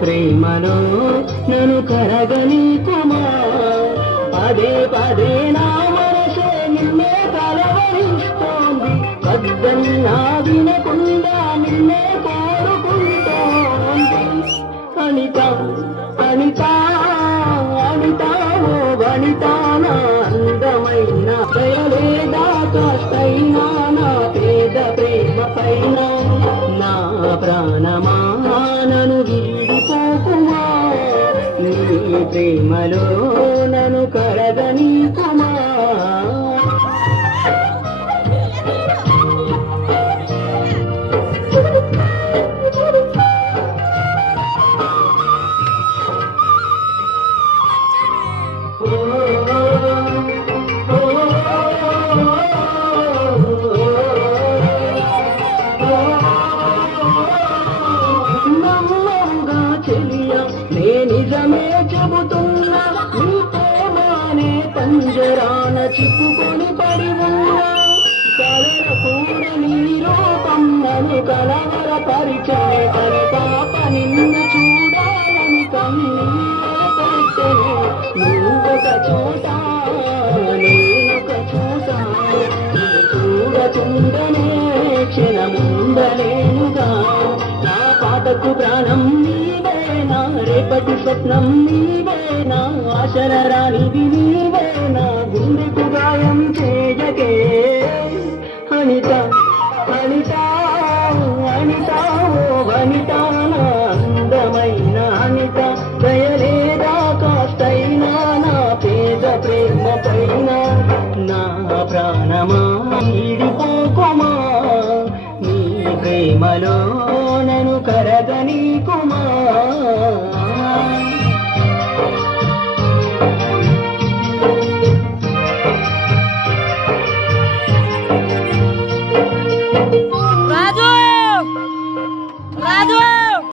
ప్రేమలో నన్ను కరగని కుమా పదే పదే నా మనసే నిన్నే కలవరిస్తోంది వద్దన్నా వినకుండా నిన్నే కోరుకుంటోంది అనిత అనిత అనిత ఓ వనిత నా అందమైన దయలేదా కాస్తైనా నా పేద ప్రేమ పైన నా ప్రాణమా నన్ను వీడిపోకుమా నీ ప్రేమలో నన్ను కరగని కుమా నిజమే చెబుతున్నా నీ ప్రేమానే పంజరాన చిక్కుకొని పడి ఉన్నా కలల కూడా నీ రూపం నన్ను కలవర పరిచయ కని పాప నిన్ను చూడాలని కన్నీరు పెట్టెను నువ్వొక చోట నేనొక చోట నీ చూడకుండనే క్షణముండలేనుగా నా పాటకు ప్రాణం నీవే నా రేపటి స్వప్నం నీవే నా ఆశల రానిది నీవే నా గుండెకు గాయం చేయకే అనిత అనిత అనిత ఓ వనిత నా అందమైన అనిత దయలేదా కాస్తైనా నా పేద ప్రేమ పైన నా ప్రాణమా ఈడిపోకుమా నీ ప్రేమలో నన్ను కరగని కుమా